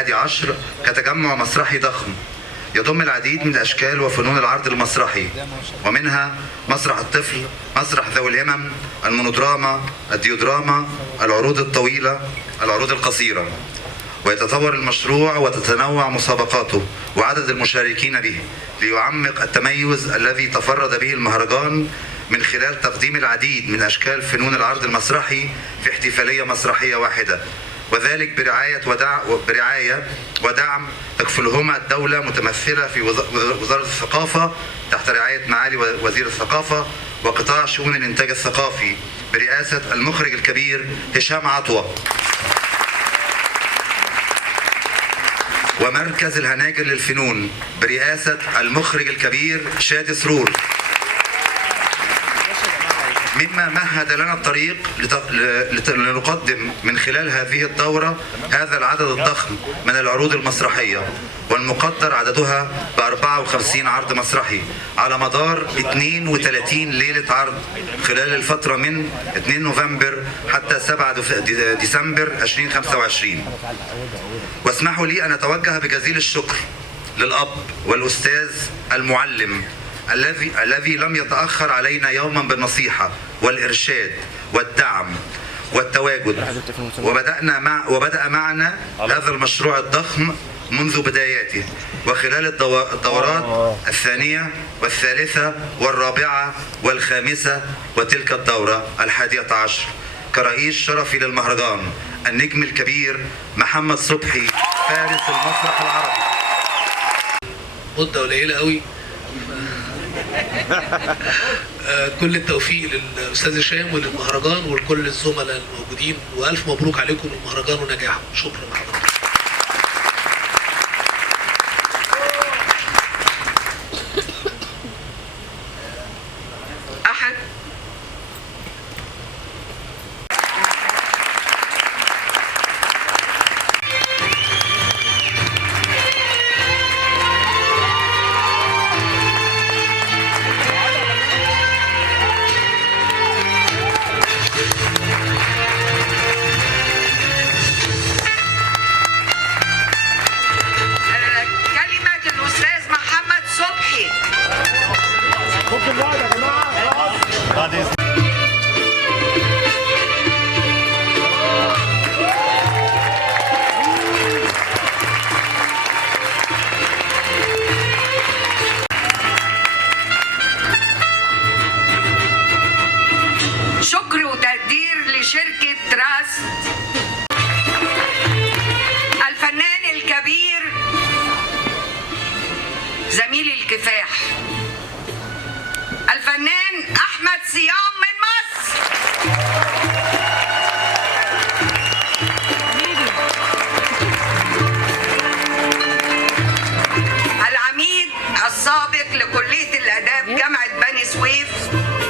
11 كتجمع مسرحي ضخم يضم العديد من أشكال وفنون العرض المسرحي، ومنها مسرح الطفل، مسرح ذوي الهمم، المونودراما، الديودراما، العروض الطويلة، العروض القصيرة. ويتطور المشروع وتتنوع مسابقاته وعدد المشاركين به ليعمق التميز الذي تفرد به المهرجان من خلال تقديم العديد من أشكال فنون العرض المسرحي في احتفالية مسرحية واحدة، وذلك برعاية ودعم تكفلهما الدولة متمثلة في وزارة الثقافة تحت رعاية معالي وزير الثقافة وقطاع شؤون الإنتاج الثقافي برئاسة المخرج الكبير هشام عطوة، ومركز الهناجر للفنون برئاسة المخرج الكبير شادي سرور، مما مهد لنا الطريق لنقدم من خلال هذه الدورة هذا العدد الضخم من العروض المسرحية، والمقدر عددها ب 54 عرض مسرحي على مدار 32 ليلة عرض خلال الفترة من 2 نوفمبر حتى 7 ديسمبر 2025. واسمحوا لي أن أتوجه بجزيل الشكر للأب والأستاذ المعلم الذي لم يتأخر علينا يوما بالنصيحة والإرشاد والدعم والتواجد، وبدأ معنا هذا المشروع الضخم منذ بداياته، وخلال الدورات الثانية والثالثة والرابعة والخامسة وتلك الدورة 11 كرئيس شرفي للمهرجان النجم الكبير محمد صبحي فارس المسرح العربي. مدة قليلة قوي. كل التوفيق للأستاذ هشام وللمهرجان ولكل الزملاء الموجودين، وألف مبروك عليكم المهرجان ونجاحه. شكرا لحضرتك. أحد شكر وتقدير لشركة تراست، الفنان الكبير زميل الكفاح الفنان أحمد صيام من مصر، العميد السابق لكلية الآداب جامعة بني سويف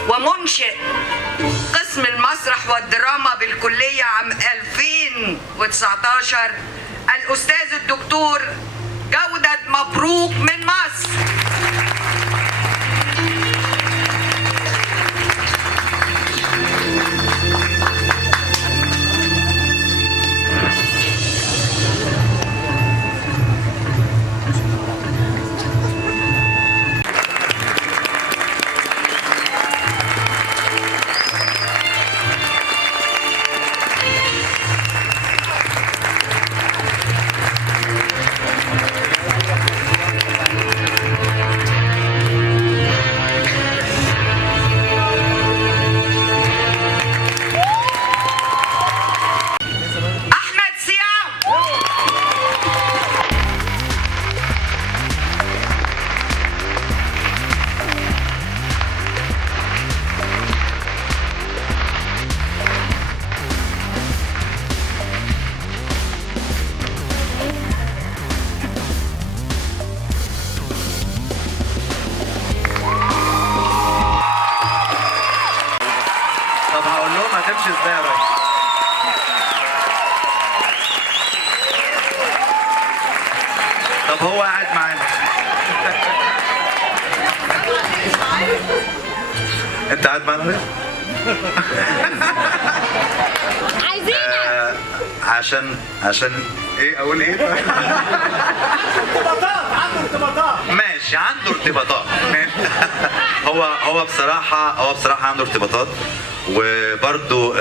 ومنشئ قسم المسرح والدراما بالكلية عام 2019 الأستاذ الدكتور جودة مبروك من مصر. هتمشي ازاي يا ريس؟ طب هو قاعد معانا. انت قاعد معانا؟ عايزينك. عشان ايه اقول ايه؟ ماشي، عنده ارتباطات. هو بصراحه عنده ارتباطات، وبرده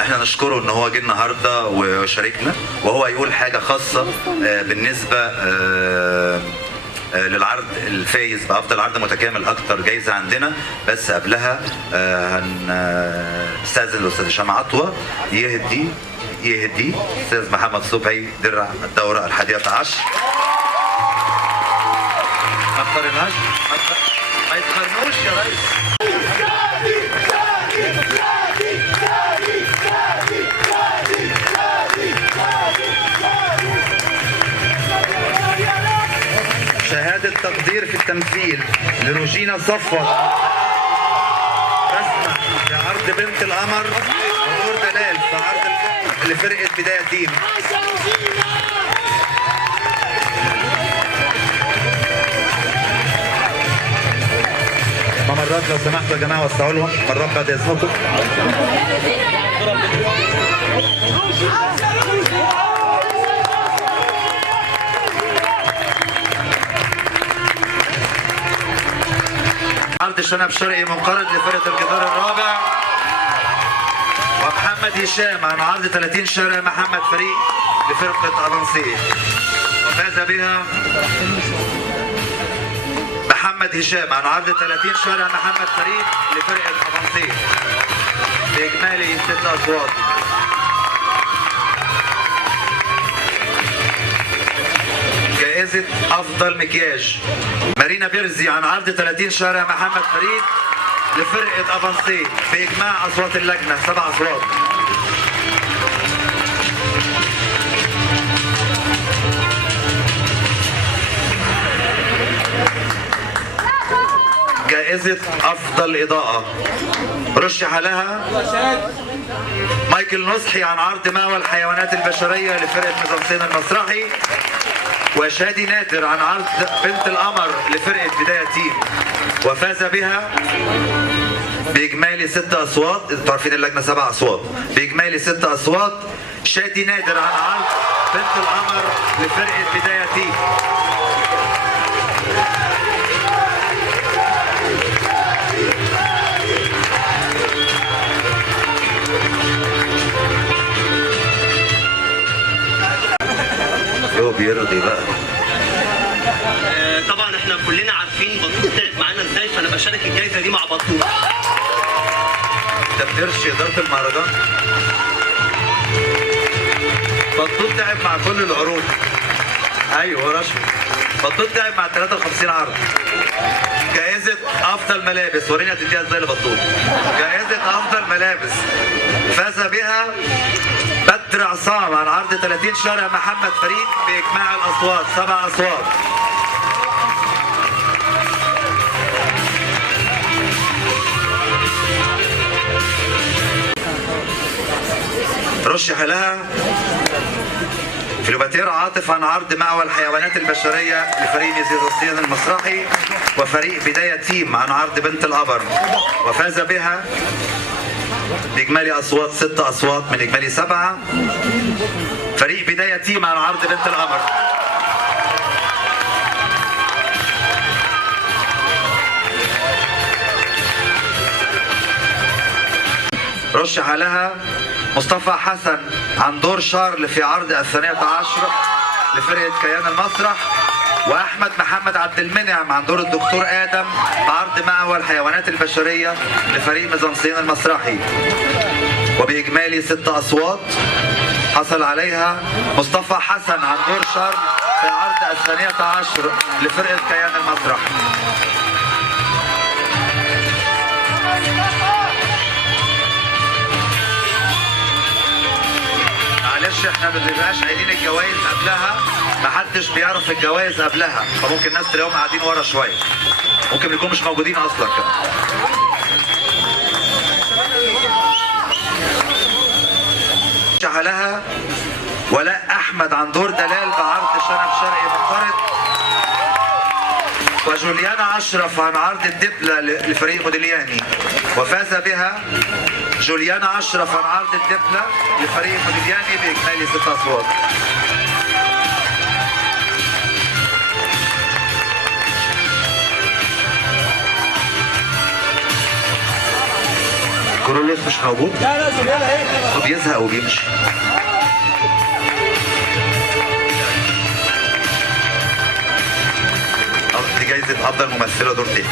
احنا نشكره ان هو جه النهارده وشاركنا، وهو يقول حاجه خاصه بالنسبه للعرض الفايز بافضل عرض متكامل اكتر جايزه عندنا. بس قبلها هنستاذن الاستاذ هشام عطوه يهدي استاذ محمد صبحي درع الدوره 11. ما تقارنهاش، ما يتقارنوش يا ريس. شهادة تقدير في التمثيل لروجينا صفوت رسمة في عرض بنت القمر، ودور دلال في عرض لفرقة بداية تيم. ممرات لو سمحتوا يا جماعة وسعوا لهم مرات بعد إذنكم. عرض الشنب الشرقي منقرض لفرقة الجدار الرابع، ومحمد هشام عن عرض 30 شارع محمد فريق لفرقة أبانسيه، وفاز بها محمد هشام عن عرض 30 شارع محمد فريق لفرقة أبانسيه بإجمالي 6 أصوات. جائزة أفضل مكياج مارينا بيرزي عن عرض 30 شارع محمد فريد لفرقة أبانسيه بإجماع أصوات اللجنة 7 أصوات. جائزة أفضل إضاءة رشح لها مايكل نصحي عن عرض مأوى الحيوانات البشرية لفرقة ميزانسين المسرحي، وشادي نادر عن عرض بنت القمر لفرقة بداية تيم، وفاز بها بإجمالي 6 أصوات. انتوا عارفين اللجنة 7 أصوات، بإجمالي 6 أصوات شادي نادر عن عرض بنت القمر لفرقة بداية تيم. هو بيرضي بقى. طبعا احنا كلنا عارفين بطوط تعب معانا ازاي، فانا بشارك الجائزه دي مع بطوط. ده بترشي اداره المهرجان. بطوط تعب مع كل العروض. ايوه رشوه. بطوط تعب مع 53 عرض. جائزه افضل ملابس، ورينا تديها ازاي لبطوط. جائزه افضل ملابس فاز بها بدر عصام عن عرض 30 شارع محمد فريد بإجماع الأصوات 7 أصوات. رشح لها كليوباتيرا عاطف عن عرض مأوى الحيوانات البشرية لفريق ميزانسين المسرحي، وفريق بداية تيم عن عرض بنت القمر، وفاز بها بإجمالي أصوات 6 أصوات من إجمالي 7 فريق بداية تيم عن عرض بنت القمر. رشح لها مصطفى حسن عن دور شارل في عرض 12 لفرقة كيان المسرح، واحمد محمد عبد المنعم عن دور الدكتور ادم بعرض مأوى الحيوانات البشريه لفريق ميزانسين المسرحي، وباجمالي 6 اصوات حصل عليها مصطفى حسن عن دور شرم في عرض 12 لفرقه كيان المسرح. معلش احنا ما بنبقاش قايلين الجوائز قبلها، محدش بيعرف الجوائز قبلها، فممكن الناس تلاقيهم قاعدين ورا شويه، ممكن يكونوا مش موجودين اصلا كمان. شعلها ولاء احمد عن دور دلال بعرض شنب شرقي منفرد، وجوليانا اشرف عن عرض الدبله لفريق موديلياني، وفاز بها جوليانا أشرف عن عرض الدبلة لفريق موديلياني بإكمالي 6 أصوات. كورولوس مش موجود؟ وبيزهق وبيمشي. دي جايزة أفضل ممثلة دور تاني.